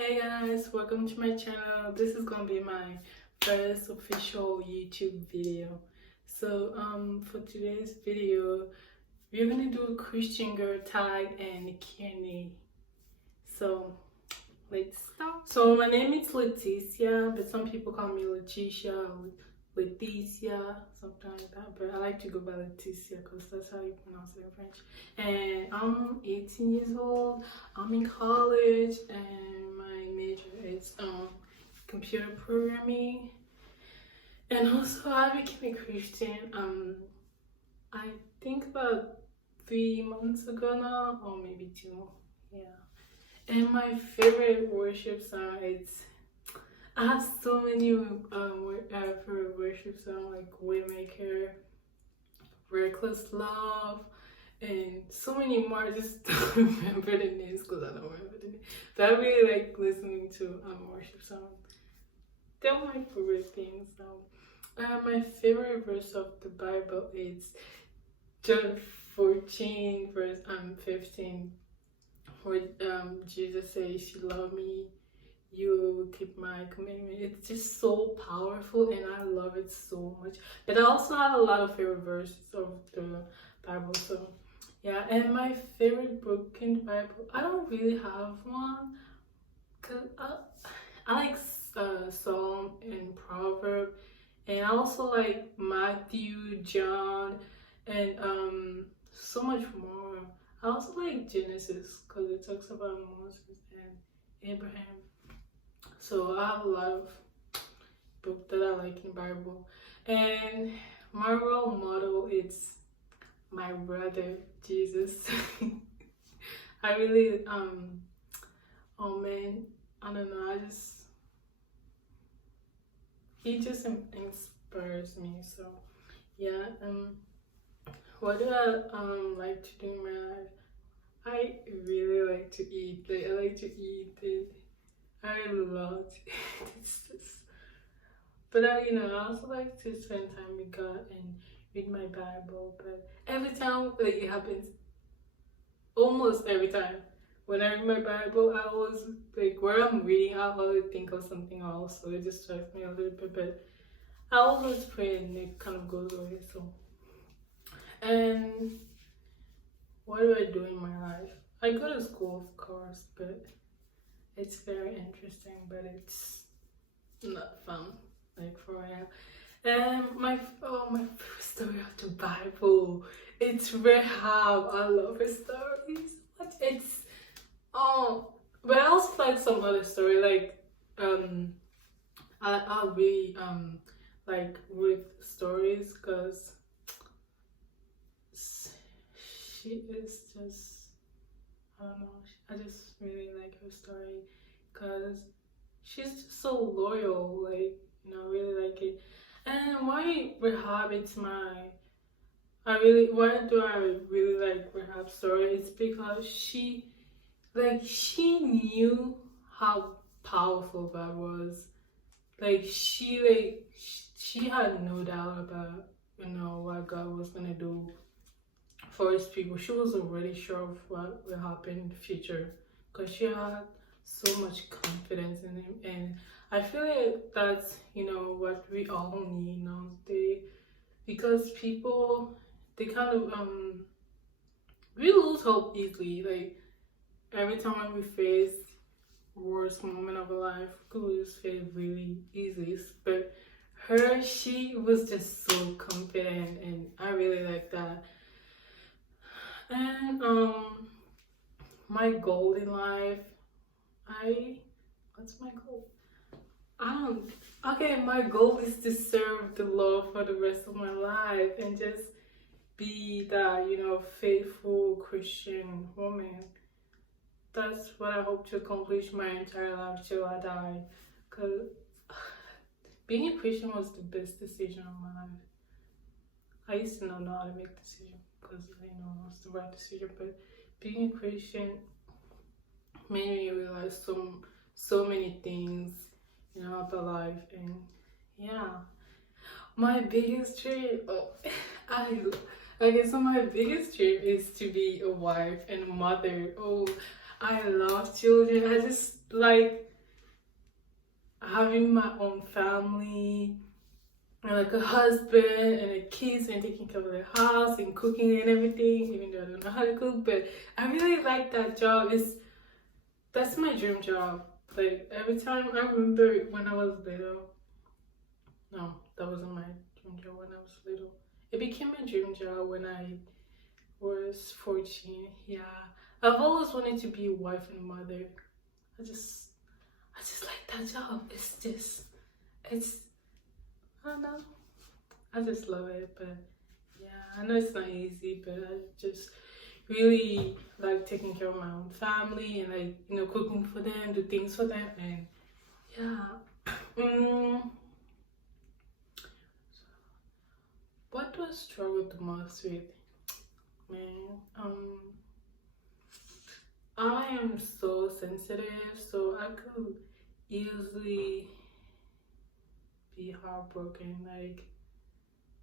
Hey guys, welcome to my channel. This is gonna be my first official YouTube video. So for today's video, we're gonna do a Christian girl tag and Q&A. So let's start. So my name is Leticia, but some people call me Leticia or Leticia, something like that. But I like to go by Leticia because that's how you pronounce it in French. And I'm 18 years old. I'm in college and my major is computer programming. And also I became a Christian I think about 3 months ago now, or maybe 2. Yeah. And my favorite worship song is, I have so many favorite worship songs like Waymaker, Reckless Love, and so many more. I just don't remember the names because I don't remember the names. But I really like listening to worship songs. They're my favorite things. My favorite verse of the Bible is John 14 verse 15, where Jesus says, "You love me, you will keep my commandment." It's just so powerful and I love it so much. But I also have a lot of favorite verses of the Bible. So yeah, and my favorite book in the Bible, I don't really have one, because I like Psalm and Proverb, and I also like Matthew, John, and so much more. I also like Genesis because it talks about Moses and Abraham. So I have a lot of books that I like in Bible. And my role model is my brother Jesus. I really oh man, I don't know, he just inspires me. So yeah, what do I like to do in my life? I really like to eat. I like to eat it. I love it. But I also like to spend time with God and read my Bible. But every time, like, it happens, almost every time when I read my Bible, I always, like, where I'm reading, I always think of something else, so it distracts me a little bit. But I always pray and it kind of goes away. So, and what do I do in my life? I go to school, of course, but it's very interesting, but it's not fun, like, for real. And my favorite story of the Bible, it's Rahab. I love her stories. It's but I also like some other story, like I'll be like with stories, because she is just, I don't know, I just really like her story because she's just so loyal, like, I really like it. And why Rahab, why do I really like Rahab's story? It's because she knew how powerful God was. Like, she had no doubt about, what God was gonna do for his people. She was already sure of what will happen in the future because she had so much confidence in him. And I feel like that's what we all need nowadays, because people, they kind of we lose hope easily. Like, every time when we face worst moment of our life, we lose faith really easily. But she was just so confident, and I really like that. And my goal in life, what's my goal? Okay, my goal is to serve the Lord for the rest of my life and just be that, faithful Christian woman. That's what I hope to accomplish my entire life till I die. Because being a Christian was the best decision of my life. I used to not know how to make decisions because it was the right decision, but being a Christian made me realize so many things, about life. And yeah, my biggest dream, so my biggest dream is to be a wife and a mother. I love children. I just like having my own family and like a husband and a kids and taking care of the house and cooking and everything, even though I don't know how to cook, but I really like that job. That's my dream job. Like every time I remember when I was little, no, that wasn't my dream job when I was little. It became my dream job when I was 14. Yeah. I've always wanted to be a wife and mother. I just like that job. It's I don't know. I just love it, but yeah, I know it's not easy, but I just really like taking care of my own family and like, you know, cooking for them, do things for them, and yeah. What do I struggle the most with? Man, I am so sensitive, so I could easily be heartbroken. Like,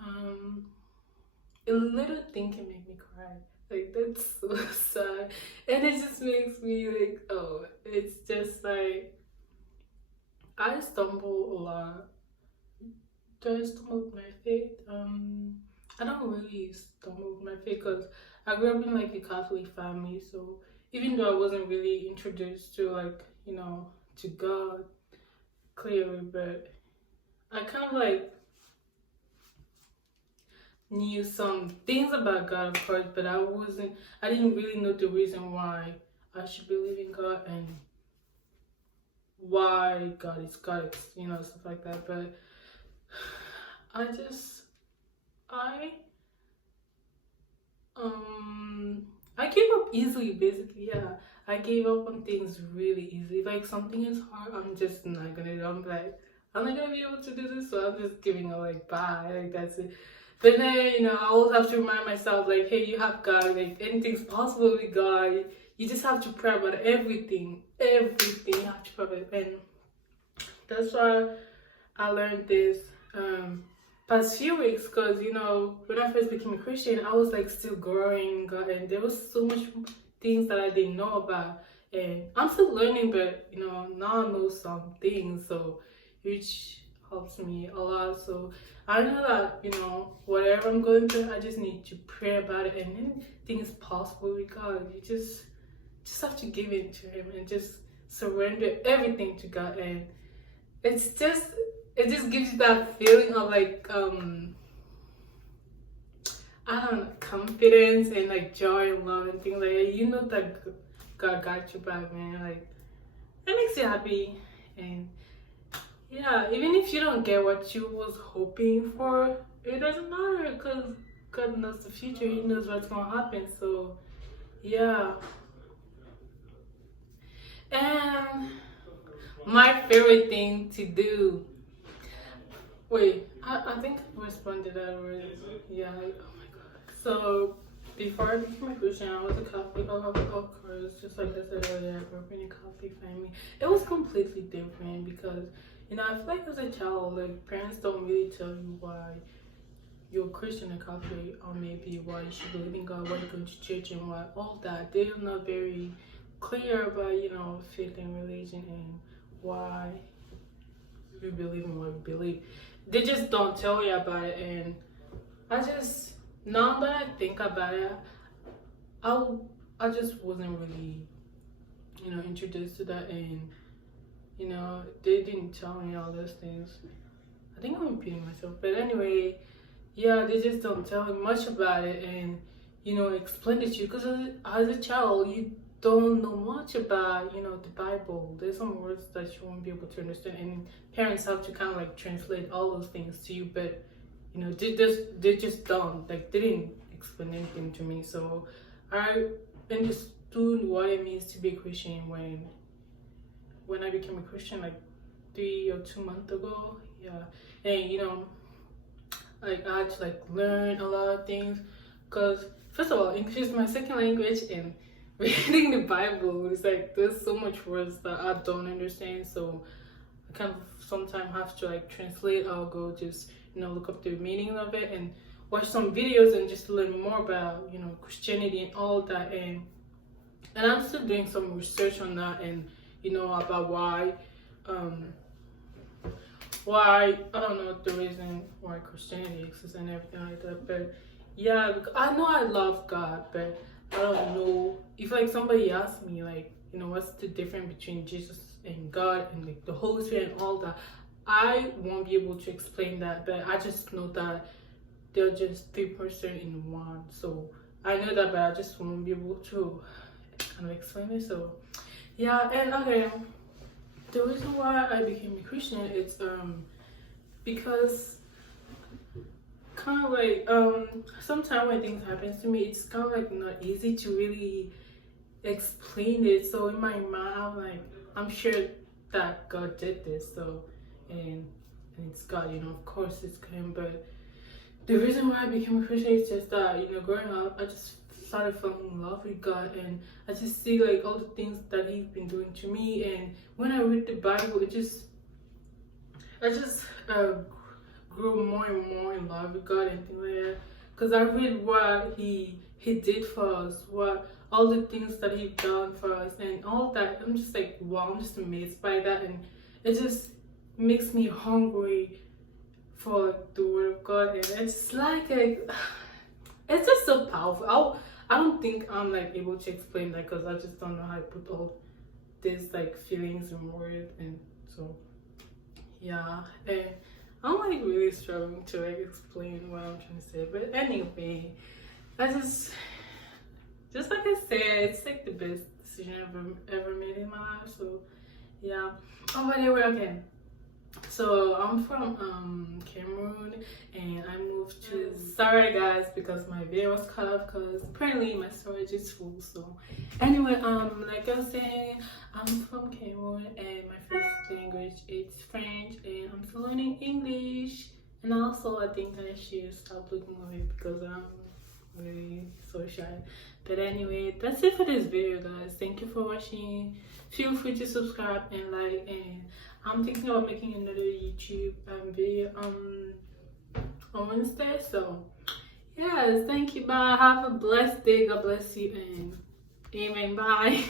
a little thing can make me cry. Like, that's so sad. And it just makes me like, oh, it's just like, I stumble a lot. Do I stumble with my faith? I don't really stumble with my faith because I grew up in like a Catholic family. So even though I wasn't really introduced to like, you know, to God clearly, but I kind of like knew some things about God, of course, but I didn't really know the reason why I should believe in God and why God is God, you know, stuff like that. But I just, I, I gave up easily, basically, yeah. I gave up on things really easily. Like, something is hard, I'm just not gonna do it. I'm like, I'm not gonna be able to do this, so I'm just giving up, like, bye, like, that's it. But then, you know, I always have to remind myself, like, hey, you have God, like, anything's possible with God. You just have to pray about everything. Everything you have to pray about. And that's why I learned this past few weeks, because, you know, when I first became a Christian, I was like still growing, and there was so much things that I didn't know about. And I'm still learning, but, you know, now I know some things, so which helps me a lot. So I know that, you know, whatever I'm going through, I just need to pray about it, and anything is possible with God. You just have to give it to Him and just surrender everything to God. And it's just, it just gives you that feeling of like I don't know, confidence and like joy and love and things like that. You know that God got you back, man. Like, it makes you happy. And yeah, even if you don't get what you was hoping for, it doesn't matter, because God knows the future. He knows what's gonna happen. So yeah. And my favorite thing to do. Wait, I think I responded already. Yeah. Oh my god. So before I became a Christian, I was a Catholic, of course, just like I said earlier. I grew up in a Catholic family. It was completely different because, you know, I feel like as a child, like, parents don't really tell you why you're a Christian or Catholic, or maybe why you should believe in God, why you're going to church, and why all that. They're not very clear about, you know, faith and religion and why you believe in what you believe. They just don't tell you about it. And now that I think about it, I just wasn't really, you know, introduced to that. And, you know, they didn't tell me all those things. I think I'm repeating myself, but anyway, yeah, they just don't tell me much about it and, you know, explain it to you, because as a child, you don't know much about, you know, the Bible. There's some words that you won't be able to understand, and parents have to kind of like translate all those things to you. But, you know, they just don't, like, they didn't explain anything to me. So I understood what it means to be a Christian when I became a Christian, like 3 or 2 months ago. Yeah. And, you know, like, I had to like learn a lot of things, because first of all, English is my second language, and reading the Bible is like, there's so much words that I don't understand. So I kind of sometimes have to like translate. I'll go just, you know, look up the meaning of it and watch some videos and just learn more about, you know, Christianity and all that. And I'm still doing some research on that, and, you know, about why why, I don't know the reason why Christianity exists and everything like that, but yeah, I know I love God, but I don't know if like somebody asked me like, you know, what's the difference between Jesus and God and like the Holy Spirit and all that, I won't be able to explain that, but I just know that they're just three person in one. So I know that, but I just won't be able to kind of explain it. So yeah, and okay, the reason why I became a Christian is because kind of like sometimes when things happens to me, it's kind of like not easy to really explain it. So in my mind, I'm like, I'm sure that God did this. So and it's God, you know, of course it's Him. But the reason why I became a Christian is just that, you know, growing up, I just started falling in love with God, and I just see like all the things that He's been doing to me. And when I read the Bible, I just grew more and more in love with God and things like that. Cause I read what He did for us, what all the things that He done for us, and all that. I'm just like, wow, I'm just amazed by that, and it just makes me hungry for the Word of God. And it's like it's just so powerful. I don't think I'm like able to explain that because I just don't know how to put all these like feelings in words. And so yeah, and I'm like really struggling to like explain what I'm trying to say. But anyway, I just like I said, it's like the best decision I've ever made in my life. So yeah. Oh, but anyway, okay. So I'm from Cameroon, and I moved to, sorry guys because my video was cut off because apparently my storage is full. So anyway, like I was saying, I'm from Cameroon and my first language is French, and I'm still learning English. And also I think I should stop looking away because I'm really so shy. But anyway, that's it for this video guys. Thank you for watching. Feel free to subscribe and like, and I'm thinking about making another YouTube video on Wednesday. So yes, thank you, bye, have a blessed day, God bless you, and amen, bye.